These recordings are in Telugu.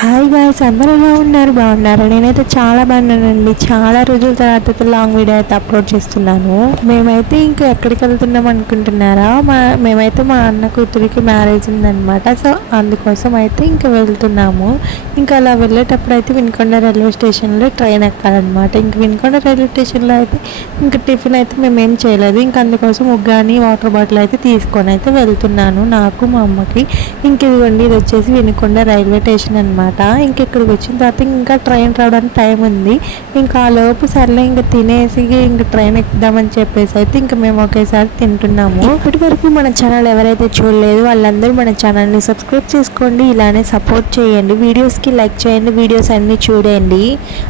హాయ్ గాయ్స్, అందరూ ఎలా ఉన్నారు? బాగున్నారు? నేనైతే చాలా బాగున్నానండి. చాలా రోజుల తర్వాత లాంగ్ వీడియో అయితే అప్లోడ్ చేస్తున్నాను. మేమైతే ఇంకా ఎక్కడికి వెళ్తున్నాం అనుకుంటున్నారా? మేమైతే మా అన్న కూతురికి మ్యారేజ్ ఉందన్నమాట. సో అందుకోసం అయితే ఇంకా వెళ్తున్నాము. ఇంకా అలా వెళ్ళేటప్పుడు అయితే వినుకొండ రైల్వే స్టేషన్లో ట్రైన్ ఎక్కాలన్నమాట. ఇంక వినుకొండ రైల్వే స్టేషన్లో అయితే ఇంకా టిఫిన్ అయితే మేమేం చేయలేదు. ఇంకా అందుకోసం ఉగ్గాని వాటర్ బాటిల్ అయితే తీసుకొని అయితే వెళ్తున్నాను నాకు మా అమ్మకి. ఇంక ఇదిగోండి, ఇది వచ్చేసి వినుకొండ రైల్వే స్టేషన్ అనమాట. ఇంక ఇక్కడికి వచ్చిన తర్వాత ఇంకా ట్రైన్ రావడానికి టైం ఉంది. ఇంకా ఆ లోపు సర్లే ఇంకా తినేసి ఇంకా ట్రైన్ ఎక్కుదామని చెప్పేసి అయితే ఇంకా మేము ఒకేసారి తింటున్నాము. ఇప్పటి వరకు మన ఛానల్ ఎవరైతే చూడలేదు వాళ్ళందరూ మన ఛానల్ని సబ్స్క్రైబ్ చేసుకోండి, ఇలానే సపోర్ట్ చేయండి, వీడియోస్కి లైక్ చేయండి, వీడియోస్ అన్నీ చూడండి.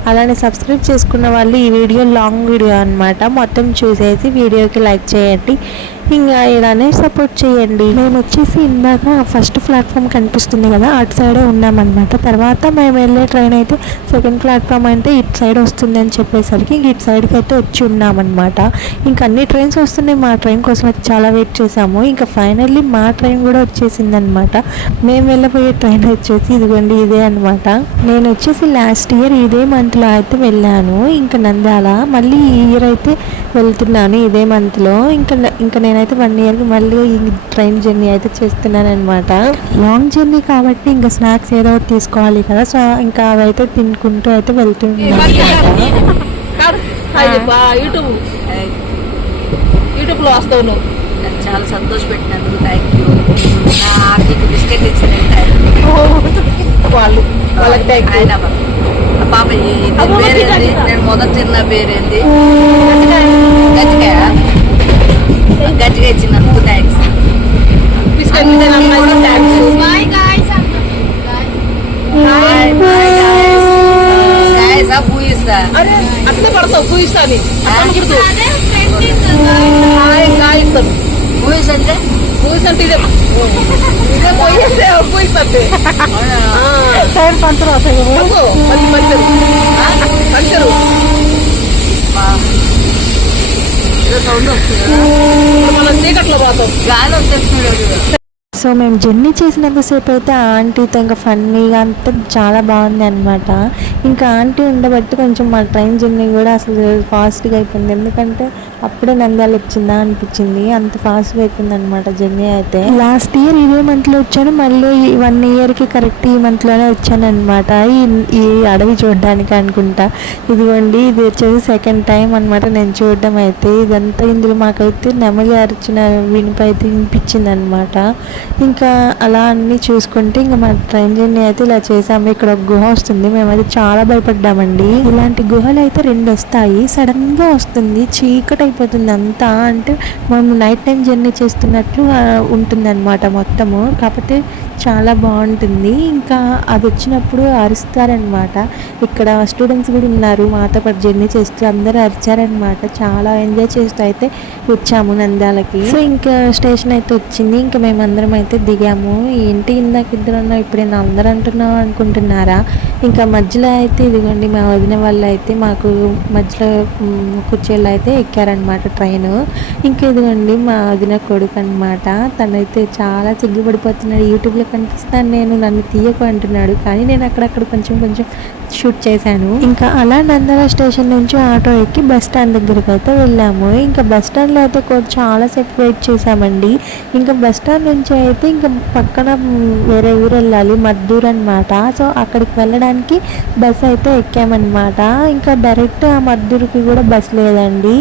అలానే సబ్స్క్రైబ్ చేసుకున్న వాళ్ళు ఈ వీడియో లాంగ్ వీడియో అనమాట, మొత్తం చూసేసి వీడియోకి లైక్ చేయండి, ఇంకా ఇలానే సపోర్ట్ చేయండి. మేము వచ్చేసి ఇందాక ఫస్ట్ ప్లాట్ఫామ్ కనిపిస్తుంది కదా, అటు సైడే ఉన్నామన్నమాట. తర్వాత మేము వెళ్ళే ట్రైన్ అయితే సెకండ్ ప్లాట్ఫామ్ అంటే ఇటు సైడ్ వస్తుంది అని చెప్పేసరికి ఇంక ఇటు సైడ్కి అయితే వచ్చి ఉన్నామన్నమాట. ఇంకా అన్ని ట్రైన్స్ వస్తున్నాయి, మా ట్రైన్ కోసం అయితే చాలా వెయిట్ చేసాము. ఇంకా ఫైనల్లీ మా ట్రైన్ కూడా వచ్చేసిందనమాట. మేము వెళ్ళబోయే ట్రైన్ వచ్చేసి ఇదిగోండి ఇదే అనమాట. నేను వచ్చేసి లాస్ట్ ఇయర్ ఇదే మంత్లో అయితే వెళ్ళాను ఇంకా నంద్యాల. మళ్ళీ ఈ ఇయర్ అయితే వెళ్తున్నాను ఇదే మంత్లో. ఇంకా నేనైతే 1 ఇయర్కి మళ్ళీ ఈ ట్రైన్ జర్నీ అయితే చేస్తున్నాను అనమాట. లాంగ్ జర్నీ కాబట్టి ఇంకా స్నాక్స్ ఏదో ఒకటి తీసుకోవాలి కదా, సో ఇంకా అవైతే తినుకుంటూ అయితే వెళ్తున్నాను. యూట్యూబ్లో వస్తావు నువ్వు, చాలా సంతోషపెట్టినందుకు థ్యాంక్ యూ. నాకు బిస్కెట్ ఇచ్చిన వాళ్ళకి ఆయన పాప పేరేంది, నేను మొదటి తిన్న పేరేంది, గజ్జికాయ ఇచ్చినందుకు థ్యాంక్స్. బిస్కెట్ పూయిస్తా అట్లా పడతావు, పూయిస్తా పూయిస్ అంటే పూయిస్ అంటే ఇదే పోయిస్తే పూయిస్తే పంచరు పంచరు సౌండ్ వస్తుంది, మనం చీకట్లో పోతాం, గాలి వచ్చేస్తున్నాడు. సో మేము జర్నీ చేసినంతసేపు అయితే ఆ ఆంటీతో ఇంకా ఫన్నీగా అంతా చాలా బాగుంది అనమాట. ఇంకా ఆంటీ ఉండబట్టి కొంచెం మా ట్రైన్ జర్నీ కూడా అసలు ఫాస్ట్గా అయిపోయింది. ఎందుకంటే అప్పుడే నంద్యాల వచ్చిందా అనిపించింది, అంత ఫాస్ట్గా అయిపోయింది అనమాట జర్నీ అయితే. లాస్ట్ ఇయర్ ఇదే మంత్లో వచ్చాను, మళ్ళీ 1 ఇయర్కి కరెక్ట్ ఈ మంత్లోనే వచ్చాను అనమాట. ఈ అడవి చూడడానికి అనుకుంటా. ఇదిగోండి, ఇది వచ్చేసి సెకండ్ టైం అనమాట నేను చూడడం అయితే. ఇదంతా ఇందులో మాకైతే నెమలి అరిచిన వినిపి అయితే వినిపించింది అనమాట. ఇంకా అలా అన్నీ చూసుకుంటే ఇంకా మా ట్రైన్ జర్నీ అయితే ఇలా చేసాము. ఇక్కడ ఒక గుహ వస్తుంది, మేమైతే చాలా భయపడ్డామండి. ఇలాంటి గుహలు అయితే 2 వస్తాయి, సడన్గా వస్తుంది, చీకటి అయిపోతుంది అంతా. అంటే మనం నైట్ టైం జర్నీ చేస్తున్నట్లు ఉంటుంది అనమాట మొత్తము. కాకపోతే చాలా బాగుంటుంది. ఇంకా అది వచ్చినప్పుడు అరుస్తారనమాట. ఇక్కడ స్టూడెంట్స్ కూడా ఉన్నారు మాతో పాటు జర్నీ చేస్తూ, అందరూ అరిచారనమాట. చాలా ఎంజాయ్ చేస్తూ అయితే వచ్చాము నంద్యాలకి. సో ఇంకా స్టేషన్ అయితే వచ్చింది, ఇంకా మేమందరం అయితే దిగాము. ఏంటి ఇందాక ఇద్దరు ఉన్నావు ఇప్పుడు అందరూ అంటున్నావు అనుకుంటున్నారా? ఇంకా మధ్యలో అయితే ఇదిగోండి మా వదిన వాళ్ళు అయితే మాకు మధ్యలో కుర్చీళ్ళు అయితే ఎక్కారనమాట ట్రైన్. ఇంకా ఇదిగోండి మా వదిన కొడుకు అనమాట, తనైతే చాలా సిగ్గుపడిపోతున్నాడు. యూట్యూబ్లో కనిపిస్తాను నేను, నన్ను తీయకు అంటున్నాడు. కానీ నేను అక్కడక్కడ కొంచెం షూట్ చేశాను. ఇంకా అలా నంద్యాల స్టేషన్ నుంచి ఆటో ఎక్కి బస్ స్టాండ్ దగ్గరికి అయితే వెళ్ళాము. ఇంకా బస్ స్టాండ్లో అయితే చాలాసేపు వెయిట్ చేసామండి. ఇంకా బస్ స్టాండ్ నుంచి అయితే ఇంకా పక్కన వేరే ఊరు వెళ్ళాలి, మద్దూరు అనమాట. సో అక్కడికి వెళ్ళడానికి బస్ అయితే ఎక్కామన్నమాట. ఇంకా డైరెక్ట్ ఆ మద్దూరుకి కూడా బస్ లేదండి,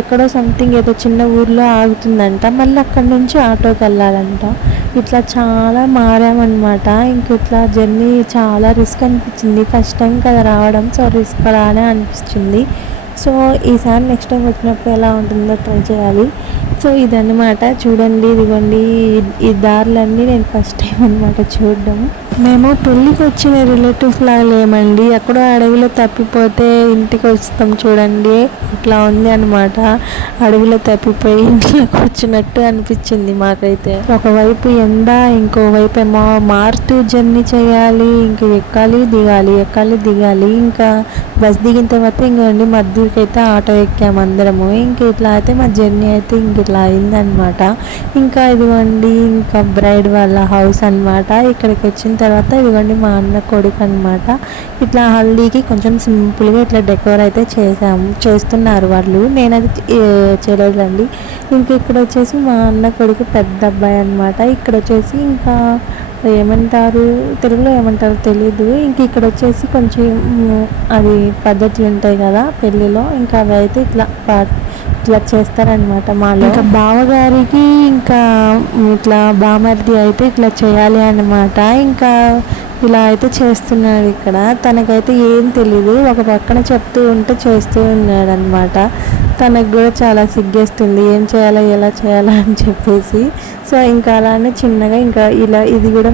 ఎక్కడో సంథింగ్ ఏదో చిన్న ఊర్లో ఆగుతుందంట, మళ్ళీ అక్కడ నుంచి ఆటోకి వెళ్ళాలంట. ఇట్లా చాలా మారామన్నమాట. ఇంక ఇట్లా జర్నీ చాలా రిస్క్ అనిపించింది, ఫస్ట్ టైం కదా రావడం, సో రిస్క్ అలానే అనిపించింది. సో ఈసారి నెక్స్ట్ టైం వచ్చినప్పుడు ఎలా ఉంటుందో ట్రై చేయాలి. సో ఇదన్నమాట, చూడండి ఇదిగోండి ఈ దారులన్నీ నేను ఫస్ట్ టైం అనమాట చూడడం. మేము పెళ్ళికి వచ్చిన రిలేటివ్స్ లాగా లేమండి, ఎక్కడో అడవిలో తప్పిపోతే ఇంటికి వస్తాం చూడండి, ఇట్లా ఉంది అనమాట. అడవిలో తప్పిపోయి ఇంట్లోకి వచ్చినట్టు అనిపించింది మాకైతే. ఒకవైపు ఎండ, ఇంకోవైపు ఏమో మారుతూ జర్నీ చేయాలి, ఇంక ఎక్కాలి దిగాలి. ఇంకా బస్ దిగిన తర్వాత ఇంకండి మద్దూరికి అయితే ఆటో ఎక్కాము అందరము. ఇంక ఇట్లా అయితే మా జర్నీ అయితే ఇంక ఇట్లా అయిందనమాట. ఇంకా ఇదిగోండి ఇంకా బ్రైడ్ వాళ్ళ హౌస్ అనమాట. ఇక్కడికి వచ్చిన తర్వాత ఇదిగోండి మా అన్న కొడుకు అనమాట. ఇట్లా హల్దీకి కొంచెం సింపుల్గా ఇట్లా డెకోర్ అయితే చేస్తున్నారు వాళ్ళు. నేను అది చేయలేదండి. ఇంక ఇక్కడ వచ్చేసి మా అన్న కొడుకు పెద్ద అబ్బాయి అనమాట. ఇక్కడ వచ్చేసి ఇంకా ఏమంటారు, తెలుగులో ఏమంటారో తెలీదు. ఇంక ఇక్కడ వచ్చేసి కొంచెం అది పద్ధతులు ఉంటాయి కదా పెళ్ళిలో, ఇంకా అవి అయితే ఇట్లా చేస్తారనమాట మాలో. ఇంకా బావగారికి ఇంకా ఇట్లా బామర్ది అయితే ఇట్లా చేయాలి అన్నమాట. ఇంకా ఇలా అయితే చేస్తున్నాడు ఇక్కడ. తనకైతే ఏం తెలీదు, ఒక పక్కన చెప్తూ ఉంటే చేస్తూ ఉన్నాడు అనమాట. తనకు కూడా చాలా సిగ్గేస్తుంది ఏం చేయాలా ఎలా చేయాలా అని చెప్పేసి. సో ఇంకా అలానే చిన్నగా ఇంకా ఇలా ఇది కూడా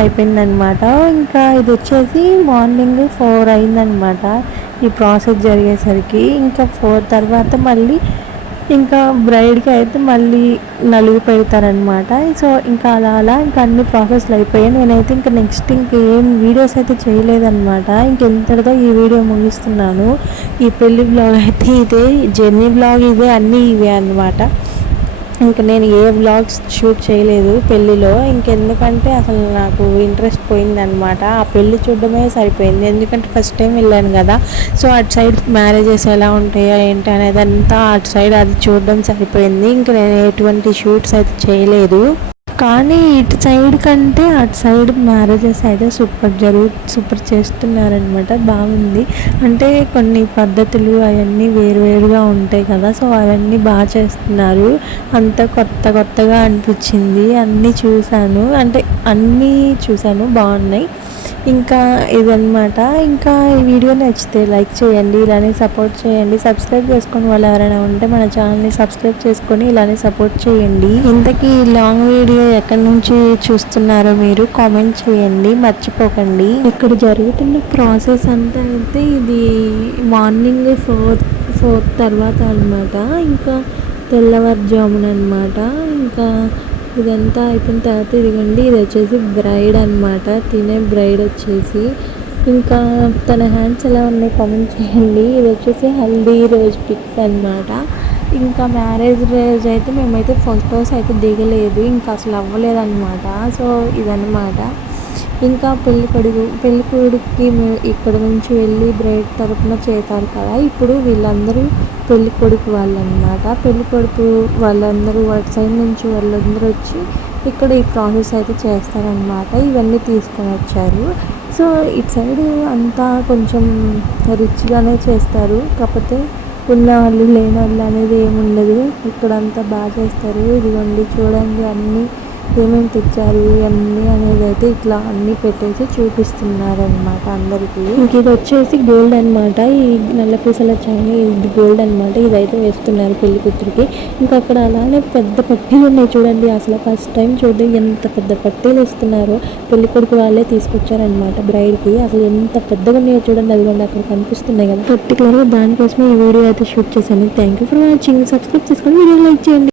అయిపోయిందనమాట. ఇంకా ఇది వచ్చేసి మార్నింగ్ 4 అయిందనమాట ఈ ప్రాసెస్ జరిగేసరికి. ఇంకా 4 తర్వాత మళ్ళీ ఇంకా బ్రైడ్కి అయితే మళ్ళీ నలుగు పెడతారనమాట. సో ఇంకా అలా ఇంకా అన్ని ప్రాసెస్లు అయిపోయాయి. నేనైతే ఇంకా నెక్స్ట్ ఇంకేం వీడియోస్ అయితే చేయలేదన్నమాట. ఇంకెంతటితో ఈ వీడియో ముగిస్తున్నాను. ఈ పెళ్లి బ్లాగ్ అయితే ఇదే, జర్నీ బ్లాగ్ ఇదే, అన్నీ ఇవే అనమాట. ఇంకా నేను ఏ వ్లాగ్స్ షూట్ చేయలేదు పెళ్ళిలో. ఇంకెందుకంటే అసలు నాకు ఇంట్రెస్ట్ పోయిందనమాట. ఆ పెళ్ళి చూడడమే సరిపోయింది, ఎందుకంటే ఫస్ట్ టైం వెళ్ళాను కదా. సో అటు సైడ్ మ్యారేజెస్ ఎలా ఉంటాయో ఏంటి అనేది అంతా అటు సైడ్ అది చూడడం సరిపోయింది. ఇంకా నేను ఎటువంటి షూట్స్ అయితే చేయలేదు. కానీ ఇటు సైడ్ కంటే అటు సైడ్ మ్యారేజెస్ అయితే సూపర్ చేస్తున్నారనమాట. బాగుంది. అంటే కొన్ని పద్ధతులు అవన్నీ వేరువేరుగా ఉంటాయి కదా. సో అవన్నీ బాగా చేస్తున్నారు. అంతా కొత్తగా అనిపించింది. అన్నీ చూశాను, బాగున్నాయి. ఇంకా ఇదన్నమాట. ఇంకా ఈ వీడియో నచ్చితే లైక్ చేయండి, ఇలానే సపోర్ట్ చేయండి. సబ్స్క్రైబ్ చేసుకుని వాళ్ళు ఎవరైనా ఉంటే మన ఛానల్ని సబ్స్క్రైబ్ చేసుకొని ఇలానే సపోర్ట్ చేయండి. ఇంతకీ లాంగ్ వీడియో ఎక్కడి నుంచి చూస్తున్నారో మీరు కామెంట్ చేయండి, మర్చిపోకండి. ఇక్కడ జరుగుతున్న ప్రాసెస్ అంతా అయితే ఇది మార్నింగ్ 4 తర్వాత అనమాట. ఇంకా తెల్లవారుజామున అనమాట. ఇంకా ఇదంతా అయిపోయిన తర్వాత ఇదిగోండి, ఇది వచ్చేసి బ్రైడ్ అనమాట. తినే బ్రైడ్ వచ్చేసి ఇంకా తన హ్యాండ్స్ ఎలా ఉన్నాయి కామెంట్ చేయండి. ఇది వచ్చేసి హల్దీ రోజు పిక్స్ అనమాట. ఇంకా మ్యారేజ్ రోజు అయితే మేమైతే ఫొటోస్ అయితే దిగలేదు, ఇంకా అసలు అవ్వలేదన్నమాట. సో ఇదన్నమాట. ఇంకా పెళ్ళికొడుకుకి ఇక్కడ నుంచి వెళ్ళి బ్రైడ్ తరపున చేశారు కదా. ఇప్పుడు వీళ్ళందరూ పెళ్ళికొడుకు వాళ్ళనమాట. పెళ్ళికొడుకు వాళ్ళందరూ వాటి సైడ్ నుంచి వాళ్ళందరూ వచ్చి ఇక్కడ ఈ ప్రాసెస్ అయితే చేస్తారనమాట. ఇవన్నీ తీసుకొని వచ్చారు. సో ఇటు సైడ్ అంతా కొంచెం రిచ్గానే చేస్తారు, కాకపోతే ఉన్న వాళ్ళు లేని వాళ్ళు అనేది ఏముండదు. ఇక్కడ అంతా బాగా చేస్తారు. ఇదిగోండి చూడండి అన్నీ ఏమేమి తెచ్చారు అన్నీ అనేది అయితే ఇట్లా అన్నీ పెట్టేసి చూపిస్తున్నారనమాట అందరికీ. ఇంక ఇది వచ్చేసి గోల్డ్ అనమాట. ఈ నల్ల పూసల చైన్ ఇది గోల్డ్ అనమాట. ఇదైతే వేస్తున్నారు పెళ్లి కూతురికి. ఇంకా అక్కడ అలానే పెద్ద పట్టీలు ఉన్నాయి చూడండి. అసలు ఫస్ట్ టైం చూడండి ఎంత పెద్ద పట్టీలు ఇస్తున్నారో. పెళ్లి కొడుకు వాళ్ళే తీసుకొచ్చారనమాట బ్రైడ్కి. అసలు ఎంత పెద్దగా ఉన్నాయో చూడండి. అదిగోండి అక్కడ కనిపిస్తున్నాయి కదా. పర్టికులర్గా దానికోసమే ఈ వీడియో అయితే షూట్ చేశాను. Thank you for watching. Subscribe చేసుకొని వీడియో లైక్ చేయండి.